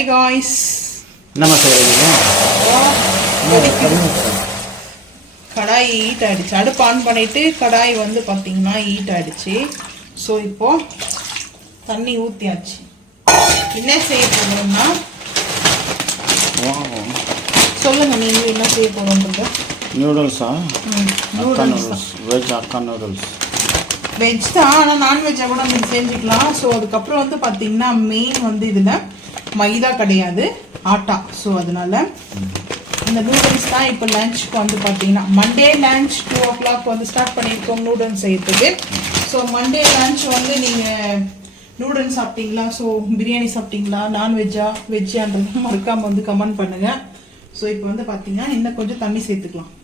Hi guys. நம்ம செய்றீங்க கடாய் heat ஆயிடுச்சு. அடுப்பு ஆன் பண்ணிட்டு கடாய் வந்து பாத்தீங்கன்னா ஹீட் ஆயிடுச்சு. ஸோ இப்போ தண்ணி ஊற்றியாச்சு. என்ன செய்ய போகிறோம்னா சொல்லுங்க நீங்க என்ன செய்ய போகிறோம்ன்றது. நூடுல்ஸா? நூடுல்ஸ் வெஜ் அக்கா நூடுல்ஸ். வெஜ் தான், ஆனால் நான்வெஜ்ஜாக கூட நம்ம செஞ்சுக்கலாம். ஸோ அதுக்கப்புறம் வந்து பார்த்தீங்கன்னா மெயின் வந்து இதில் மைதா கிடையாது, ஆட்டா. ஸோ அதனால இந்த நூடுல்ஸ் தான் இப்போ லஞ்சுக்கு வந்து பார்த்தீங்கன்னா மண்டே லஞ்ச் 2 o'clock வந்து ஸ்டார்ட் பண்ணியிருக்கோம் நூடுல்ஸ் செய்யறதுக்கு. ஸோ மண்டே லஞ்ச் வந்து நீங்கள் நூடுல்ஸ் சாப்பிட்டீங்களா, ஸோ பிரியாணி சாப்பிட்டீங்களா, நான்வெஜ்ஜா வெஜ்ஜான்றது மறக்காமல் வந்து கமெண்ட் பண்ணுங்கள். ஸோ இப்போ வந்து பார்த்தீங்கன்னா இன்னும் கொஞ்சம் தண்ணி சேர்த்துக்கலாம்.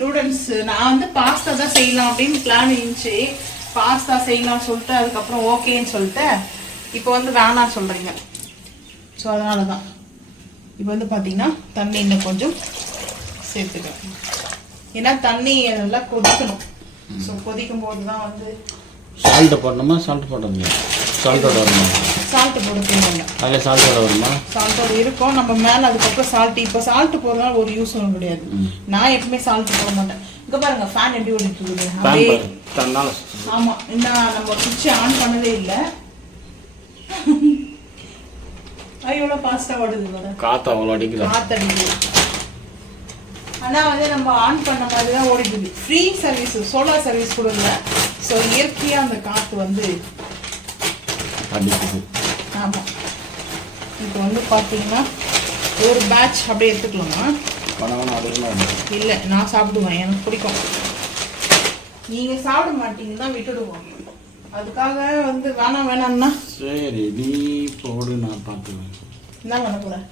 நூடுல்ஸ் நான் வந்து பாஸ்தா தான் செய்யலாம் அப்படின்னு பிளான் இருந்துச்சு. பாஸ்தா செய்யலாம் சொல்லிட்டு அதுக்கப்புறம் ஓகேன்னு சொல்லிட்டு இப்போ வந்து வேணான்னு சொல்கிறீங்க. ஸோ அதனால தான் இப்போ வந்து பார்த்தீங்கன்னா தண்ணி இன்னும் கொஞ்சம் சேர்த்துக்கலாம். ஏன்னா தண்ணி நல்லா கொதிக்கணும். ஸோ கொதிக்கும் போது தான் வந்து சால்ட் போடணுமா? சால்ட் போடணுமா? சால்ட்டோட வருமா? சால்ட் போட தேவையில்லை. அதில் சால்ட்டோட வருமா? சால்ட்டோட இருக்கும். நம்ம மேலே அதுக்கப்புறம் சால்ட். இப்போ சால்ட் போடுறதுனால ஒரு யூஸும் கிடையாது. நான் எப்பவுமே சால்ட் போட மாட்டேன். இங்கே பாருங்க ஃபேன் எப்படி ஓடிட்டு இருக்குது. ஆமாம், இன்னும் நம்ம சுவிட்ச் ஆன் பண்ணதே இல்லை. எவ்வளோ ஃபாஸ்ட்டாக ஓடுது, காற்று அவ்வளோ அடிக்குது. காற்று அடிக்குது. ஆனால் வந்து நம்ம ஆன் பண்ண மாதிரி தான் ஓடிக்குது. ஃப்ரீ சர்வீஸ், சோலார் சர்வீஸ் கூட இல்லை. ஸோ இயற்கையாக அந்த காற்று வந்து அடிக்குது. ஆமாம். இப்போ வந்து பார்த்தீங்கன்னா ஒரு பேட்ச் அப்படியே எடுத்துக்கலாமா? இல்லை, நான் சாப்பிடுவேன், எனக்கு பிடிக்கும். நீங்கள் சாப்பிட மாட்டீங்கன்னா விட்டுடுவோம். அதுக்காக வந்து வேணாம்னா சரி நீ போடு, நான் பார்த்துவேன். என்ன பண்ண போகிறேன்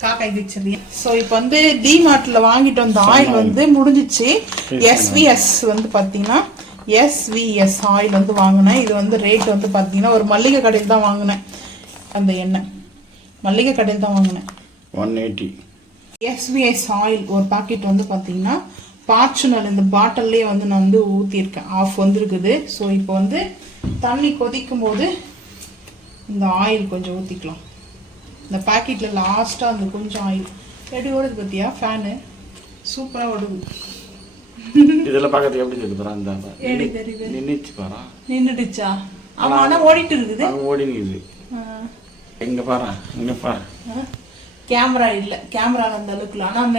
காக்காய் கிச்சடி. ஸோ இப்போ வந்து டிமார்ட்டில் வாங்கிட்டு வந்த ஆயில் வந்து முடிஞ்சிச்சு. எஸ்விஎஸ் வந்து பார்த்தீங்கன்னா எஸ்விஎஸ் ஆயில் வந்து வாங்கினேன். இது வந்து ரேட் வந்து பார்த்தீங்கன்னா ஒரு மல்லிகை கடையில் தான் வாங்கினேன். அந்த எண்ணெய் மல்லிகை கடையில் தான் வாங்கினேன். 180 எஸ்விஎஸ் ஆயில் ஒரு பாக்கெட் வந்து பார்த்தீங்கன்னா ஃபார்ச்சுனர் இந்த பாட்டில்லே வந்து நான் வந்து ஊற்றிருக்கேன். ஆஃப் வந்துருக்குது. ஸோ இப்போ வந்து தண்ணி கொதிக்கும் போது இந்த ஆயில் கொஞ்சம் ஊற்றிக்கலாம். இந்த பாக்கெட்டில் லாஸ்ட்டாக அந்த கொஞ்சம் ஆயில் எப்படி ஓடுது பார்த்தியா? ஃபேனு சூப்பராக ஓடுது. இதில் பார்க்கறதுக்கு எப்படி இருக்குதுரா? இந்த எப்படி தெரியுது? நின்றுச்சு பாரா. நின்றுடுச்சா? ஆமாம், ஆனால் ஓடிட்டு இருக்குது. ஓடினுக்குது. எங்கே பாரு, இங்கே பாரு. கேமரா இல்லை, கேமரா அந்த அளவுக்கு. ஆனால்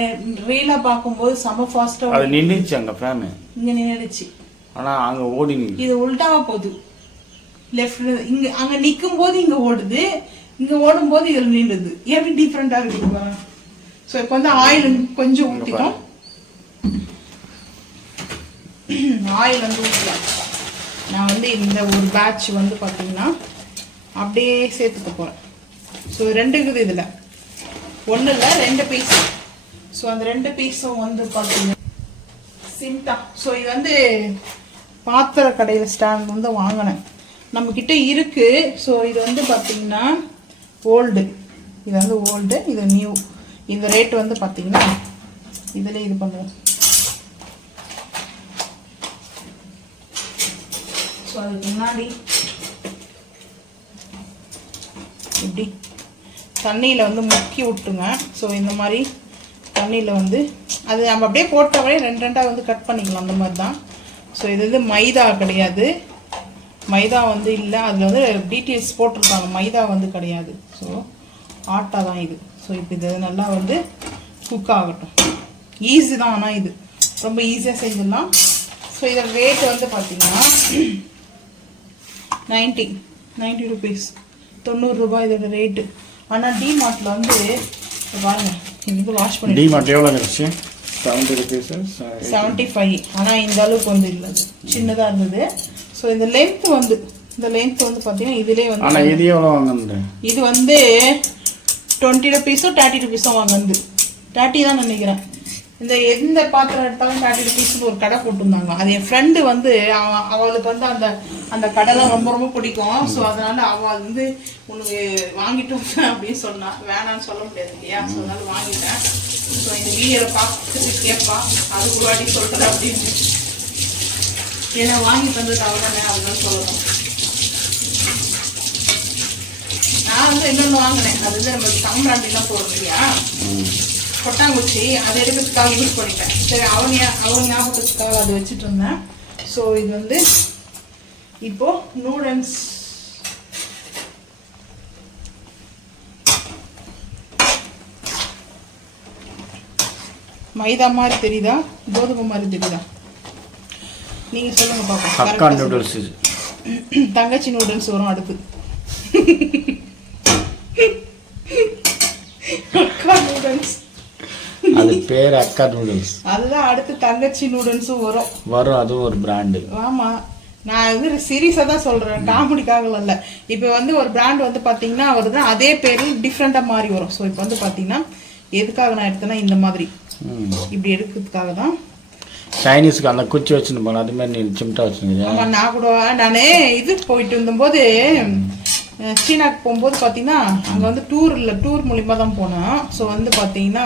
ரீலாக பார்க்கும்போது செம ஃபாஸ்ட்டாக அது நின்றுச்சு. அங்கே ஃபேனு இங்கே நின்றுடுச்சு. ஆனால் அங்கே ஓடினு இது உல்டாவாக போகுது. லெஃப்ட் இங்கே அங்கே நிற்கும் போது இங்கே ஓடுது, இங்கே ஓடும்போது இதில் நின்றுது. எப்படி டிஃப்ரெண்ட்டாக இருக்குது பாருங்க. ஸோ இப்போ வந்து ஆயில் கொஞ்சம் ஊற்றிக்கும். ஆயில் வந்து ஊற்றலாம். நான் வந்து இந்த ஒரு பேட்ச் வந்து பார்த்தீங்கன்னா அப்படியே சேர்த்துக்க போகிறேன். ஸோ 2 இருக்குது இதில், 1 இல்லை 2 பீஸ். ஸோ அந்த 2 பீஸும் வந்து பார்த்தீங்கன்னா சிம்டா. ஸோ இது வந்து பாத்திர கடையில் ஸ்டாண்ட் வந்து வாங்கினேன். நம்மக்கிட்ட இருக்குது. ஸோ இது வந்து பார்த்தீங்கன்னா ஓல்டு, இது வந்து ஓல்டு, இது நியூ. இந்த ரேட் வந்து பார்த்தீங்கன்னா இதில் இது பண்ணுவோம். ஸோ அதுக்கு முன்னாடி இப்படி தண்ணியில் வந்து முக்கி விட்டுங்க. ஸோ இந்த மாதிரி தண்ணியில் வந்து அது நம்ம அப்படியே போட்டவரை 2 வந்து கட் பண்ணிக்கலாம். அந்த மாதிரி தான். ஸோ இது வந்து மைதா கிடையாது, மைதா வந்து இல்லை. அதில் வந்து டீட்டெயில்ஸ் போட்டிருக்காங்க, மைதா வந்து கிடையாது. ஸோ ஆட்டா தான் இது. ஸோ இப்போ இது நல்லா வந்து குக் ஆகட்டும். ஈஸி தான், ஆனால் இது ரொம்ப ஈஸியாக செஞ்சிடலாம். ஸோ இதோட ரேட் வந்து பார்த்தீங்கன்னா 90 ருபீஸ், 90 ரூபாய் இதோட ரேட்டு. ஆனால் டிமார்ட்டில் வந்து பாருங்க, இது வந்து வாஷ் பண்ணி டிமார்ட் எவ்வளோ இருந்துச்சு? 70 ருபீஸ், 75. ஆனால் இந்த அளவுக்கு வந்து இல்லை, சின்னதாக இருந்தது. ஸோ இந்த லென்த் வந்து பார்த்தீங்கன்னா இதிலே வந்து ஆனால் இது எவ்வளோ வாங்குது? இது வந்து 20 ருபீஸோ 30 ருபீஸோ வாங்குது. 30 தான் நினைக்கிறேன். இந்த எந்த பாத்திரம் எடுத்தாலும் 30 ருபீஸ்னு ஒரு கடை போட்டிருந்தாங்க. அது என் ஃப்ரெண்டு வந்து அவளுக்கு வந்து அந்த அந்த கடைலாம் ரொம்ப ரொம்ப பிடிக்கும். ஸோ அதனால அவள் வந்து உனக்கு வாங்கிட்டு வந்தேன் அப்படின்னு சொன்னான். வேணான்னு சொல்ல முடியாது இல்லையா? ஸோ அதனால வாங்கிட்டேன். ஸோ இந்த வீடியோவில் பார்த்துட்டு கேட்பா, அதுக்கு ஒரு வாட்டி சொல்கிறேன் அப்படின்னு. ஏன்னா வாங்கி தந்தது அவள் தானே, அதுதான் சொல்லணும். நான் மாதம் இன்னொன்று வாங்கினேன். அது வந்து நம்ம சாம்பிராண்டிலாம் போடுறோம் இல்லையா, கொட்டாங்குச்சி, அதை எடுக்கிறதுக்காக யூஸ் பண்ணிட்டேன். சரி அவங்க ஞாபகத்துக்காக அதை வச்சுட்டு இருந்தேன். ஸோ இது வந்து இப்போ நூடுல்ஸ் மைதா மாதிரி தெரியுதா, கோதுமை மாதிரி தெரியுதா? நீங்க சொல்லுங்க பாப்போம். அக்கா நூடுல்ஸ், தங்கச்சி நூடுல்ஸ் வரும் அடுத்து. அக்கா நூடுல்ஸ், அது பேர் அக்கா நூடுல்ஸ். அதுதான் அடுத்து தங்கச்சி நூடுல்ஸும் வரும். அதுவும் ஒரு பிராண்டு. ஆமா, நான் இது சீரியஸா தான் சொல்றேன், காமெடிக்காக இல்ல. இப்போ வந்து ஒரு பிராண்ட் வந்து பாத்தீங்கன்னா வருது, அதே பேரு டிஃப்ரெண்டா மாறி வரும். ஸோ இப்போ வந்து பாத்தீங்கன்னா எதுக்காக நான் எடுத்தேன்னா இந்த மாதிரி இப்படி எடுக்கிறதுக்காக தான். சைனீஸ்க்கு அந்த குச்சி வச்சுன்னு போன அது மாதிரி நீ சிம்டா வச்சுருங்க. ஆமா, நான் கூட நானே இது போயிட்டு இருந்தபோது சீனாக்கு போகும்போது பார்த்தீங்கன்னா அங்கே வந்து டூர் மூலிமா தான் போனேன். ஸோ வந்து பார்த்தீங்கன்னா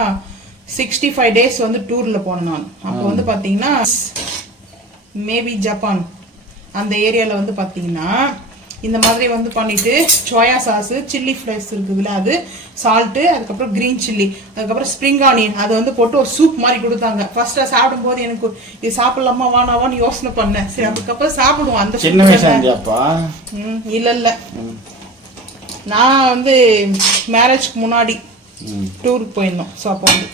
65 days வந்து டூரில் போனேன் நான். அப்போ வந்து பார்த்தீங்கன்னா மேபி ஜப்பான் அந்த ஏரியாவில் வந்து பார்த்தீங்கன்னா இந்த மாதிரி வந்து பண்ணிட்டு சோயா சாஸு, சில்லி ஃப்ளேக்ஸ் இருக்குதுல்ல, அது சால்ட்டு, அதுக்கப்புறம் க்ரீன் சில்லி, அதுக்கப்புறம் ஸ்ப்ரிங் ஆனியன், அது வந்து போட்டு ஒரு சூப் மாதிரி கொடுத்தாங்க. ஃபர்ஸ்ட் சாப்பிடும்போது எனக்கு இது சாப்பிடலாமா வானாவான்னு யோசனை பண்ணேன். சரி, அதுக்கப்புறம் சாப்பிடுவோம். அந்த சின்ன வயசாப்பா இல்ல நான் வந்து மேரேஜ்க்கு முன்னாடி டூருக்கு போயிருந்தோம். ஸோ அப்போ வந்து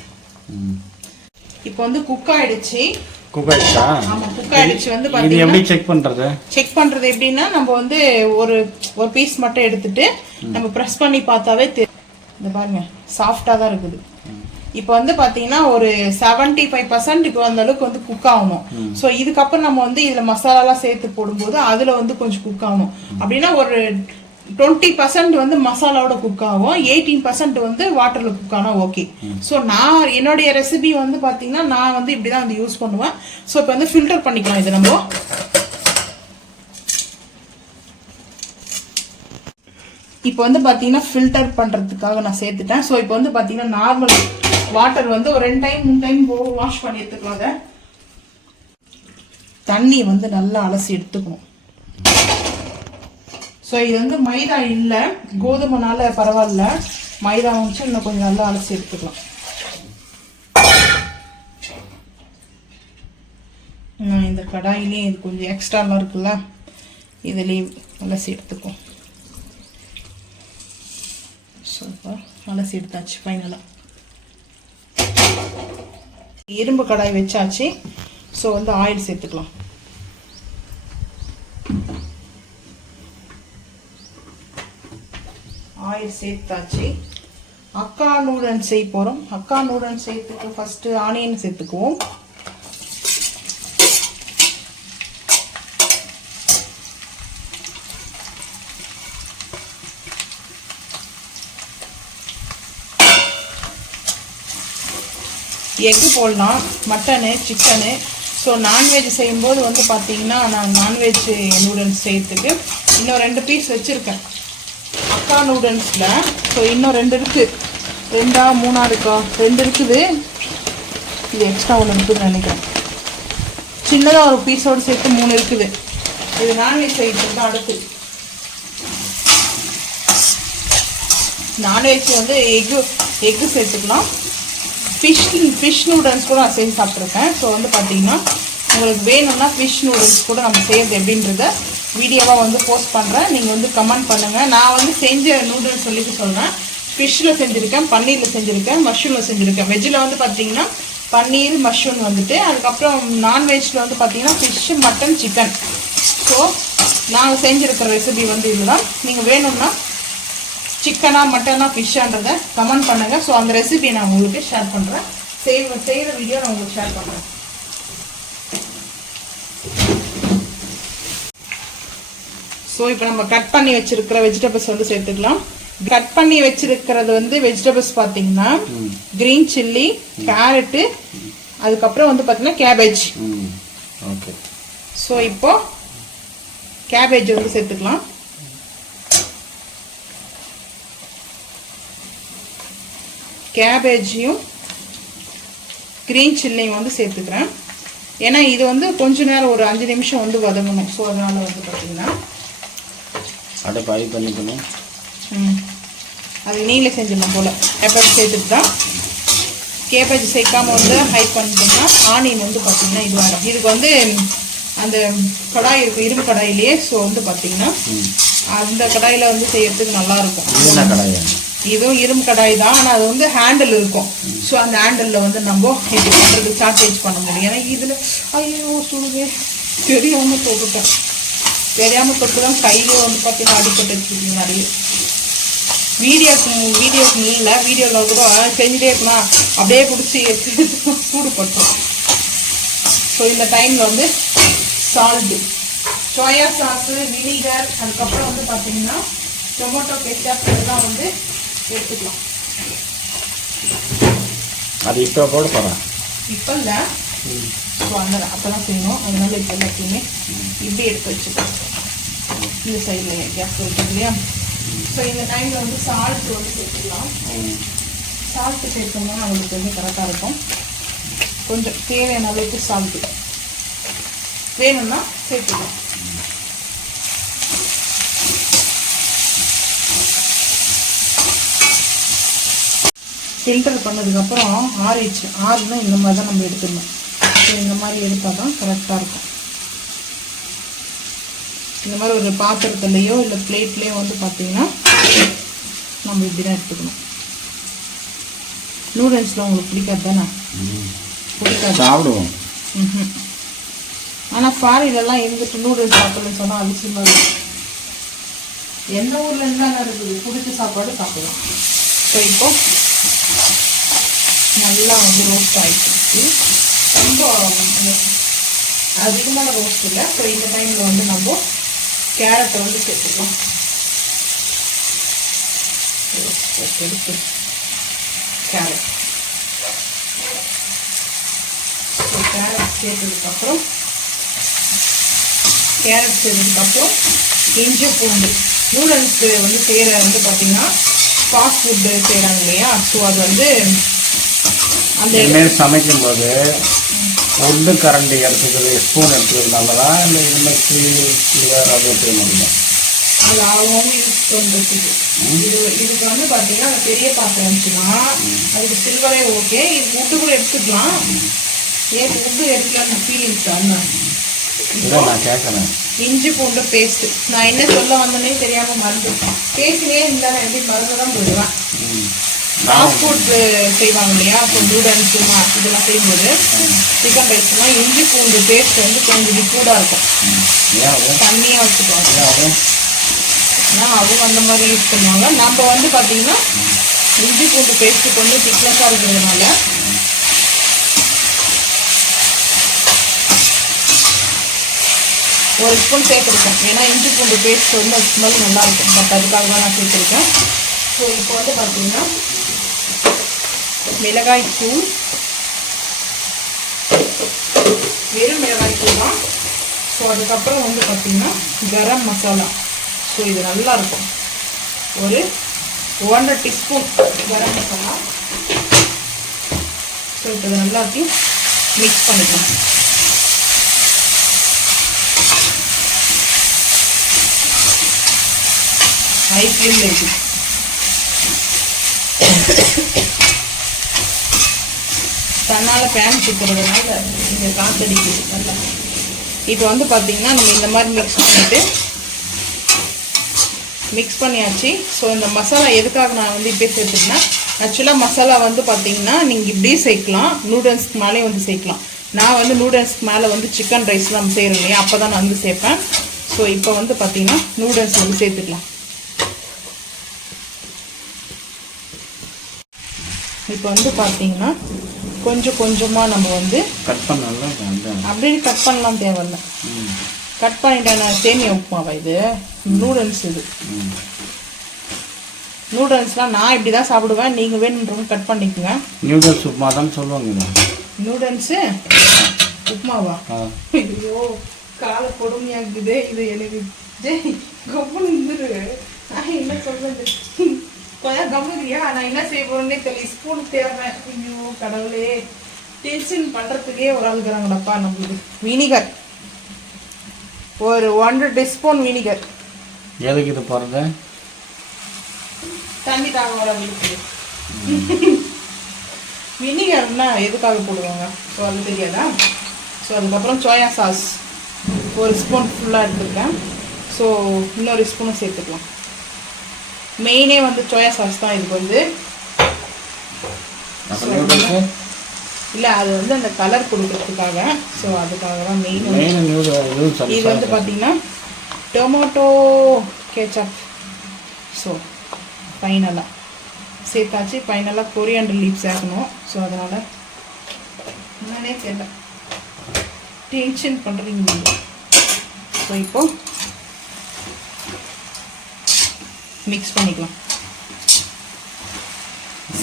இப்போ வந்து குக் ஆயிடுச்சு. ஆமா, குக் ஆயிடுச்சு. வந்து பாத்தீங்கன்னா செக் பண்றது எப்படின்னா, நம்ம வந்து ஒரு பீஸ் மட்டும் எடுத்துட்டு நம்ம பிரஸ் பண்ணி பார்த்தாவே தெரியும். இந்த பாருங்க, சாஃப்டா தான் இருக்குது. இப்போ வந்து பாத்தீங்கன்னா ஒரு 75% இப்போ அந்த அளவுக்கு வந்து குக் ஆகணும். ஸோ இதுக்கப்புறம் நம்ம வந்து இதுல மசாலாலாம் சேர்த்து போடும்போது அதுல வந்து கொஞ்சம் குக் ஆகணும். அப்படின்னா ஒரு 20% வந்து மசாலாவோட குக் ஆகும், 18% வந்து வாட்டர்ல குக் ஆனா ஓகே. ஸோ நான் என்னுடைய ரெசிபி வந்து பாத்தீங்கன்னா நான் வந்து இப்படிதான் வந்து யூஸ் பண்ணுவேன். ஸோ இப்போ வந்து ஃபில்டர் பண்ணிக்கலாம். இது நம்ம இப்போ வந்து பாத்தீங்கன்னா ஃபில்டர் பண்றதுக்காக நான் சேர்த்துட்டேன். ஸோ இப்போ வந்து பாத்தீங்கன்னா நார்மல் வாட்டர் வந்து ஒரு 2 டைம் 3 டைம் வாஷ் பண்ணி எடுத்துக்கலாம். தண்ணி வந்து நல்லா அலசி எடுத்துக்கணும். ஸோ இது வந்து மைதா இல்லை, கோதுமைனால பரவாயில்ல, மைதா வந்துச்சு இன்னும் கொஞ்சம் நல்லா அலசி எடுத்துக்கலாம். இந்த கடாயிலே இது கொஞ்சம் எக்ஸ்ட்ராலாம் இருக்குல்ல, இதுலேயே அலசி எடுத்துக்கும். சூப்பர், அலசி எடுத்தாச்சு ஃபைனலாக. இரும்பு கடாய் வச்சாச்சு. ஸோ வந்து ஆயில் சேர்த்துக்கலாம். ஆயில் சேர்த்தாச்சு. அக்கா நூடுல்ஸ் செய்ய போகிறோம். அக்கா நூடுல்ஸ் சேர்த்துக்கு ஃபஸ்ட்டு ஆனியன் சேர்த்துக்குவோம். எக்கு போடலாம், மட்டனு, சிக்கனு. ஸோ நான்வெஜ் செய்யும்போது வந்து பார்த்தீங்கன்னா நான் நான்வெஜ் நூடுல்ஸ் செய்யறதுக்கு இன்னும் 2 பீஸ் வச்சுருக்கேன் அக்கா நூடுல்ஸில். ஸோ இன்னும் 2 இருக்குது. 2ஆ 3ஆ இருக்கா? 2 இருக்குது. இது எக்ஸ்ட்ரா 1 இருக்குதுன்னு நினைக்கிறேன். சின்னதாக ஒரு பீஸோடு சேர்த்து 3 இருக்குது. இது நான்வெஜ் செய்யறது தான். அடுத்து நான்வெஜ் வந்து எக்கு சேர்த்துக்கலாம். ஃபிஷ் நூடுல்ஸ் கூட நான் செஞ்சு சாப்பிட்ருக்கேன். ஸோ வந்து பார்த்தீங்கன்னா உங்களுக்கு வேணும்னா ஃபிஷ் நூடுல்ஸ் கூட நம்ம செய்யறது எப்படின்றத வீடியோவாக வந்து போஸ்ட் பண்ணுறேன். நீங்கள் வந்து கமெண்ட் பண்ணுங்கள். நான் வந்து செஞ்ச நூடுல்ஸ் சொல்லிட்டு சொல்கிறேன். ஃபிஷ்ஷில் செஞ்சுருக்கேன், பன்னீரில் செஞ்சுருக்கேன், மஷ்ரூமில் செஞ்சுருக்கேன். வெஜ்ஜில் வந்து பார்த்தீங்கன்னா பன்னீர், மஷ்ரூம் வந்துட்டு, அதுக்கப்புறம் நான்வெஜ்ஜில் வந்து பார்த்தீங்கன்னா ஃபிஷ்ஷு, மட்டன், சிக்கன். ஸோ நாங்கள் செஞ்சுருக்கிற ரெசிபி வந்து இதுதான். நீங்கள் வேணும்னா சிக்கனா, மட்டனா, ஃபிஷ்ஷான்றதை கமெண்ட் பண்ணுங்கள். ஸோ அந்த ரெசிபியை நான் உங்களுக்கு ஷேர் பண்ணுறேன். செய்கிற வீடியோ நான் உங்களுக்கு ஷேர் பண்ணுறேன். ஸோ இப்போ நம்ம கட் பண்ணி வச்சிருக்கிற வெஜிடபிள்ஸ் வந்து சேர்த்துக்கலாம். கட் பண்ணி வச்சிருக்கிறது வந்து வெஜிடபிள்ஸ் பார்த்தீங்கன்னா கிரீன் சில்லி, கேரட்டு, அதுக்கப்புறம் வந்து பார்த்தீங்கன்னா கேபேஜ். ஓகே. ஸோ இப்போ கேபேஜ் வந்து சேர்த்துக்கலாம். கேபேஜையும் கிரீன் சில்லியும் வந்து சேர்த்துக்கிறேன். ஏன்னா இது வந்து கொஞ்ச நேரம் ஒரு 5 நிமிஷம் வந்து வதங்கணும். ஸோ அதனால வந்து பார்த்தீங்கன்னா அதை பாய் பண்ணிக்கணும். அது நெய்யில் செஞ்சிடலாம் போல். கேபேஜ் சேர்த்துட்டு தான். கேபேஜ் சேர்க்காம வந்து ஹைட் பண்ணிட்டோம்னா ஆனியன் வந்து பார்த்திங்கன்னா இது வரும். இதுக்கு வந்து அந்த கடாய் இருக்கும், இரும்பு கடாயிலேயே. ஸோ வந்து பார்த்திங்கன்னா அந்த கடாயில் வந்து செய்யறதுக்கு நல்லாயிருக்கும். இதுவும் இரும்பு கடாய் தான், ஆனால் அது வந்து ஹேண்டில் இருக்கும். ஸோ அந்த ஹேண்டிலில் வந்து நம்ம இப்படி பண்ணுறது சார்டேஜ் பண்ண முடியும். ஏன்னா இதில் ஐயோ சுடுவே தெரியாமல் தொட்டுட்டேன். தெரியாமல் தொட்டு தான் கையிலே வந்து பார்த்தீங்கன்னா அடிப்பட்டு வச்சுருக்கீங்க நிறைய. வீடியோக்கு இல்லை, வீடியோவில் கூட செஞ்சுட்டே இருக்கலாம், அப்படியே பிடிச்சி எடுத்து சூடு பட்டோம். ஸோ இந்த டைமில் வந்து சால்ட்டு, சோயா சாஸு, வினிகர், அதுக்கப்புறம் வந்து பார்த்தீங்கன்னா டொமேட்டோ கெச்சப் இதெல்லாம் வந்து எடுத்துக்கலாம். அது இப்போ போட போகிறேன். இப்போ இல்லை, ஸோ அந்த அப்போ தான் செய்யணும். அதனால இப்போ எல்லாத்தையுமே இப்படி எடுத்து வச்சுக்கலாம். இந்த சைடில் கேஸ் இருக்குது இல்லையா? ஸோ இந்த டைமில் வந்து சால்ட்டு வந்து சேர்த்துக்கலாம். சால்ட்டு சேர்த்தோம்னா நம்மளுக்கு வந்து கரெக்டாக இருக்கும். கொஞ்சம் தேவையான அளவுக்கு சால்ட்டு வேணும்னா சேர்த்துக்கலாம். ஃபில்டர் பண்ணதுக்கப்புறம் ஆறுனா இந்த மாதிரி தான் நம்ம எடுத்துடணும். ஸோ இந்த மாதிரி எடுத்தால் தான் கரெக்டாக இருக்கும். இந்த மாதிரி ஒரு பாத்திரத்துலேயோ இல்லை பிளேட்லேயோ வந்து பார்த்திங்கன்னா நம்ம இப்படி தான் எடுத்துக்கணும். நூடுல்ஸில் உங்களுக்கு பிடிக்காது தானே? பிடிக்காது, சாப்பிடுவோம். ஆனால் ஃபாரின்லாம் இருந்துட்டு நூடுல்ஸ் சாப்பிடணும்னு சொன்னால் அதிசயமாக இருக்கும். எந்த ஊரில் இருந்தாலும் இருக்குது, பிடிச்ச சாப்பாடு சாப்பிடலாம். ஸோ இப்போ நல்லா வந்து ரோஸ்ட் ஆகிடுச்சு. ரொம்ப அதிகமான ரோஸ்ட் இல்லை. ஸோ இந்த டைமில் வந்து நம்ம கேரட்டை வந்து சேர்த்துக்கலாம். எடுத்து கேரட் சேர்த்ததுக்கப்புறம் இஞ்சி பூண்டு. நூடுல்ஸு வந்து செய்கிற வந்து பார்த்திங்கன்னா ஃபாஸ்ட் ஃபுட்டு செய்கிறாங்க இல்லையா? ஸோ அது வந்து அந்த இனிமேல் சமைக்கும் போது ஒன்று கரண்டி எடுத்துக்கிறது, ஸ்பூன் எடுத்துக்கிறது நல்லதா இல்லை இனிமேல் வேறு அது எடுத்துக்க முடியுமா? அது அவங்கவுங்க யூஸ் பண்ணுறதுக்கு. இதுக்கு வந்து பார்த்தீங்கன்னா அந்த பெரிய பாத்திரம் இருந்துச்சுன்னா அதுக்கு சில்வரே ஓகே. இது உட்டு கூட எடுத்துக்கலாம். ஏன் உட்டு எடுக்கலான்னு ஃபீலிங்ஸ் தான் நான் கேட்குறேன். இஞ்சி பூண்டு பேஸ்ட்டு. நான் என்ன சொல்ல வந்தேனே தெரியாமல் மறந்துட்டேன். பேசினே இருந்தால் நான் எப்படி மறந்து தான் போயிடுவேன். ஃபாஸ்ட் ஃபுட் செய்வாங்க இல்லையா? இப்போ நூடுல்ஸ் இதெல்லாம் செய்யும்போது சிக்கன் ரைஸ்லாம் இஞ்சி பூண்டு பேஸ்ட் வந்து கொஞ்சம் லிக்விடாக இருக்கும், தண்ணியாக வச்சுக்குவாங்க. ஏன்னா அவங்க அந்த மாதிரி யூஸ் பண்ணுவாங்க. நம்ம வந்து பார்த்தீங்கன்னா இஞ்சி பூண்டு பேஸ்ட்டு கொஞ்சம் திக்னஸாக இருக்கிறதுனால ஒரு ஸ்பூன் சேர்த்துருக்கேன். ஏன்னா இஞ்சி பூண்டு பேஸ்ட் வந்து ஸ்மெல் நல்லாயிருக்கும். பட் அதுக்காக தான் நான் சேர்த்துருக்கேன். ஸோ இப்போ வந்து பார்த்தீங்கன்னா மிளகாய் தூள், வெறும் மிளகாய் தூள் தான். ஸோ அதுக்கப்புறம் வந்து பார்த்திங்கன்னா கரம் மசாலா. ஸோ இது நல்லாயிருக்கும். ஒரு 1.5 டீஸ்பூன் கரம் மசாலா. ஸோ இப்போ இது எல்லாத்தையும் மிக்ஸ் பண்ணிக்கலாம். ஹை ஃப்ளேமில் இருக்குது. தன்னால் பேன் சுற்றுறதுனால இங்கே காற்றடிக்குது நல்லா. இப்போ வந்து பார்த்திங்கன்னா நம்ம இந்த மாதிரி மிக்ஸ் பண்ணியாச்சு. ஸோ இந்த மசாலா எதுக்காக நான் வந்து இப்படியே சேர்த்துட்டேன்னா, ஆக்சுவலாக மசாலா வந்து பார்த்திங்கன்னா நீங்கள் இப்படியே சேர்க்கலாம், நூடுல்ஸ்க்கு மேலே வந்து சேர்க்கலாம். நான் வந்து நூடுல்ஸ்க்கு மேலே வந்து சிக்கன் ரைஸ் நம்ம செய்கிறோம் இல்லையா, அப்போ தான் நான் வந்து சேர்ப்பேன். ஸோ இப்போ வந்து பார்த்திங்கன்னா நூடுல்ஸ் வந்து சேர்த்துக்கலாம். இப்போ வந்து பார்த்தீங்கன்னா கொஞ்சம் கொஞ்சமாக நம்ம வந்து கட் பண்ணலாம். அப்படியே கட் பண்ணலாம் தேவையில்ல. கட் பண்ணிட்டேன். நான் சேமியா உப்புமாவா இது? நூடுல்ஸ் இது. நூடுல்ஸ்லாம் நான் இப்படி தான் சாப்பிடுவேன். நீங்கள் வேணுன்றவங்க கட் பண்ணிக்கோங்க. நூடுல்ஸ் உப்புமா தான் சொல்லுவாங்க. நூடுல்ஸு உப்புமாவா? ஐயோ காலை கொடுமையாகுது இது எனக்கு. கம்முன்னு இருந்துரு. நான் என்ன சொல்றது, கொஞ்சம் கம்முறியா? நான் என்ன செய்ய போறேன்னே தெரியல. ஸ்பூன் தேடுறேன். ஐயோ கடவுளே, டென்ஷன் பண்ணுறதுக்கே ஒரு ஆளுக்குறாங்கடப்பா. நம்மளுக்கு வினிகர் ஒரு 1.5 டீஸ்பூன் வினிகர். எதுக்கு இது போடுறது? தண்ணி தாங்க வீட்டுக்கு. வினிகர்னா எதுக்காக போடுவாங்க ஸோ அது தெரியாதா? ஸோ அதுக்கப்புறம் சோயா சாஸ் ஒரு ஸ்பூன் ஃபுல்லாக எடுத்துருக்கேன். ஸோ இன்னொரு ஸ்பூனும் சேர்த்துக்கலாம். மெயினே வந்து சோயா சாஸ் தான் இதுக்கு வந்து. இல்லை அது வந்து அந்த கலர் கொடுக்கறதுக்காக. ஸோ அதுக்காக தான் மெயின். இது வந்து பார்த்தீங்கன்னா டொமேட்டோ கெச்சப். ஸோ ஃபைனலாக சேர்த்தாச்சு. ஃபைனலாக கொரியாண்டர் லீவ் சேர்க்கணும். ஸோ அதனால் என்னன்னே தெரியல, டென்ஷன் பண்ணுறீங்க. ஸோ இப்போ மிக்ஸ் பண்ணிக்கலாம்.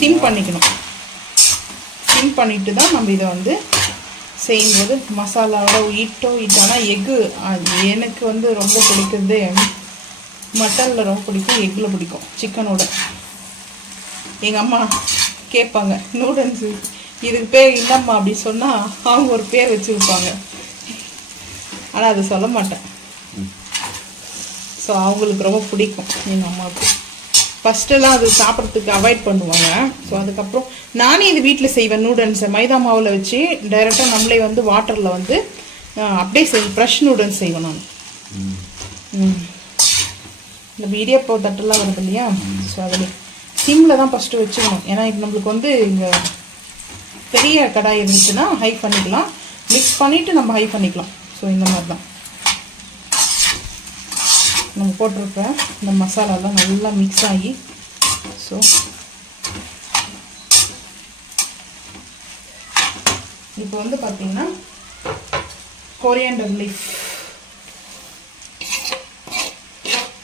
சிம் பண்ணிக்கணும். சிம் பண்ணிட்டு தான் நம்ம இதை வந்து செய்யும்போது மசாலாவோட ஆனால் எக்கு எனக்கு வந்து ரொம்ப பிடிக்கிறது மட்டனில் ரொம்ப பிடிக்கும், எக்கில் பிடிக்கும், சிக்கனோட. எங்கள் அம்மா கேட்பாங்க நூடுல்ஸு இதுக்கு பேர் இல்லைம்மா அப்படி சொன்னால் அவங்க ஒரு பேர் வச்சுருப்பாங்க. ஆனால் அதை சொல்ல மாட்டேன். ஸோ அவங்களுக்கு ரொம்ப பிடிக்கும் எங்கள் அம்மாவுக்கு. ஃபஸ்ட்டெல்லாம் அது சாப்பிட்றதுக்கு அவாய்ட் பண்ணுவாங்க. ஸோ அதுக்கப்புறம் நானே இது வீட்டில் செய்வேன். நூடுல்ஸை மைதா மாவில் வச்சு டைரெக்டாக நம்மளே வந்து வாட்டரில் வந்து அப்படியே ஃப்ரெஷ் நூடுல்ஸ் செய்வேன் நான். இந்த இடியப்போ தட்டெல்லாம் வருது இல்லையா? ஸோ அதில் சிம்மில் தான் ஃபஸ்ட்டு வச்சுக்கணும். ஏன்னா இப்போ நம்மளுக்கு வந்து இங்கே பெரிய கடாய் இருந்துச்சுன்னா ஹை பண்ணிக்கலாம், மிக்ஸ் பண்ணிவிட்டு நம்ம ஹை பண்ணிக்கலாம். ஸோ இந்த மாதிரி தான் நம்ம போட்டிருக்க இந்த மசாலாலாம் நல்லா மிக்ஸ் ஆகி. ஸோ இப்போ வந்து பார்த்தீங்கன்னா கொரியாண்டர் லீஃப்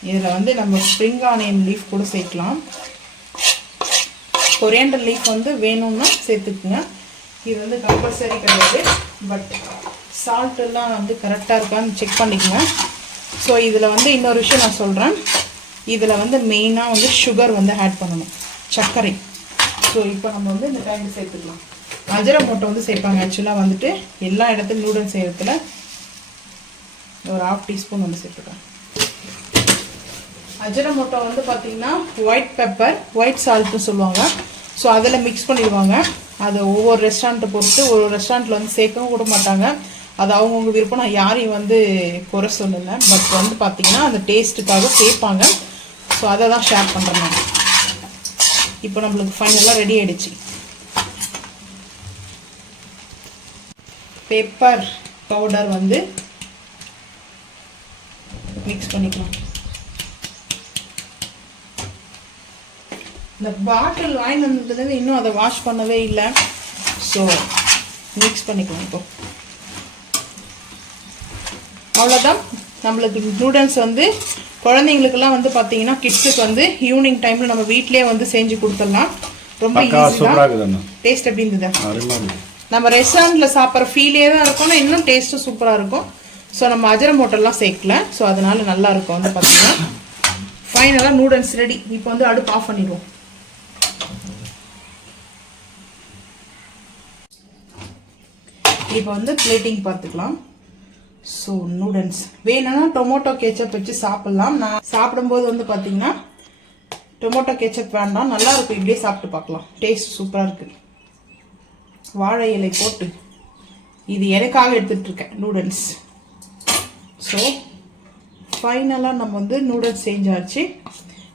இதில் வந்து நம்ம ஸ்ப்ரிங் ஆனியன் லீஃப் கூட சேர்க்கலாம். கொரியாண்டர் லீஃப் வந்து வேணும்னா சேர்த்துக்குங்க. இது வந்து கம்பல்சரி கிடையாது. பட் சால்ட்டெல்லாம் வந்து கரெக்டாக இருக்கான்னு செக் பண்ணிக்கோங்க. ஸோ இதில் வந்து இன்னொரு விஷயம் நான் சொல்கிறேன். இதில் வந்து மெயினாக வந்து சுகர் வந்து ஆட் பண்ணணும், சர்க்கரை. ஸோ இப்போ நம்ம வந்து இந்த டைம் சேர்த்துக்கலாம். அஜினோமோட்டோ வந்து சேர்ப்பாங்க ஆக்சுவலாக வந்துட்டு எல்லா இடத்துலையும் நூடுல்ஸ் செய்கிறதுல. ஒரு 1/2 டீஸ்பூன் வந்து சேர்த்துக்கலாம். அஜினோமோட்டோ வந்து பார்த்தீங்கன்னா ஒயிட் பெப்பர், ஒயிட் சால்ட்னு சொல்லுவாங்க. ஸோ அதில் மிக்ஸ் பண்ணிடுவாங்க. அது ஒவ்வொரு ரெஸ்டாரண்ட்டை பொறுத்து ஒரு ரெஸ்டாரண்ட்டில் வந்து சேர்க்கவும் கூட மாட்டாங்க. அது அவங்கவுங்க விருப்பம். நான் யாரையும் வந்து குறை சொல்லலை. பட் வந்து பார்த்தீங்கன்னா அந்த டேஸ்ட்டுக்காக சேர்ப்பாங்க. ஸோ அதை தான் ஷேர் பண்ணுறேன் நான். இப்போ நம்மளுக்கு ஃபைனலாக ரெடி ஆகிடுச்சு. பெப்பர் பவுடர் வந்து மிக்ஸ் பண்ணிக்கலாம். இந்த பாட்டில் வாங்கி வந்ததுலேருந்து இன்னும் அதை வாஷ் பண்ணவே இல்லை. ஸோ மிக்ஸ் பண்ணிக்கலாம். இப்போ அவ்வளோதான். நம்மளுக்கு நூடுல்ஸ் வந்து குழந்தைங்களுக்கெல்லாம் வந்து பார்த்தீங்கன்னா கிட்ஸுக்கு வந்து ஈவினிங் டைமில் நம்ம வீட்டிலே வந்து செஞ்சு கொடுத்துடலாம். ரொம்ப ஈஸியாக. டேஸ்ட் எப்படி இருந்தது? நம்ம ரெஸ்டாரண்ட்டில் சாப்பிட்ற ஃபீலே தான் இருக்கும்னா இன்னும் டேஸ்ட்டும் சூப்பராக இருக்கும். ஸோ நம்ம அஜினோமோட்டோலாம் சேர்க்கல. ஸோ அதனால நல்லா இருக்கும். வந்து பார்த்தீங்கன்னா ஃபைனலாக நூடுல்ஸ் ரெடி. இப்போ வந்து அடுப்பு ஆஃப் பண்ணிடுவோம். இப்போ வந்து பிளேட்டிங் பார்த்துக்கலாம். ஸோ நூடுல்ஸ் வேணும்னா டொமேட்டோ கேச்சப் வச்சு சாப்பிட்லாம். நான் சாப்பிடும்போது வந்து பார்த்தீங்கன்னா டொமேட்டோ கேச்சப் வேண்டாம், நல்லா இருக்கும். இப்படியே சாப்பிட்டு பார்க்கலாம். டேஸ்ட் சூப்பராக இருக்குது. வாழை இலை போட்டு இது எனக்காக எடுத்துகிட்டு இருக்கேன் நூடுல்ஸ். ஸோ ஃபைனலாக நம்ம வந்து நூடுல்ஸ் செஞ்சாச்சு.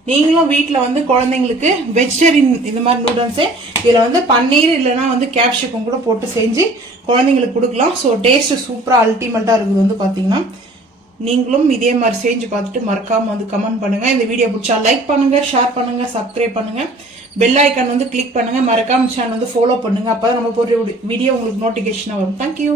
நீங்களும் வீட்டில் வந்து குழந்தைங்களுக்கு வெஜிடேரியன் இந்த மாதிரி நூடுல்ஸு இதில் வந்து பன்னீர் இல்லைனா வந்து கேப்சிகம் கூட போட்டு செஞ்சு குழந்தைங்களுக்கு கொடுக்கலாம். ஸோ டேஸ்ட்டு சூப்பராக அல்டிமேட்டாக இருக்குது. வந்து பார்த்தீங்கன்னா நீங்களும் இதே மாதிரி செஞ்சு பார்த்துட்டு மறக்காமல் வந்து கமெண்ட் பண்ணுங்கள். இந்த வீடியோ பிடிச்சா லைக் பண்ணுங்கள், ஷேர் பண்ணுங்கள், சப்ஸ்கிரைப் பண்ணுங்கள், பெல் ஐக்கான் வந்து கிளிக் பண்ணுங்கள். மறக்காமல் சேனல் வந்து ஃபாலோ பண்ணுங்கள். அப்போ தான் நம்ம போடுற வீடியோ உங்களுக்கு நோட்டிஃபிகேஷனாக வரும். தேங்க்யூ.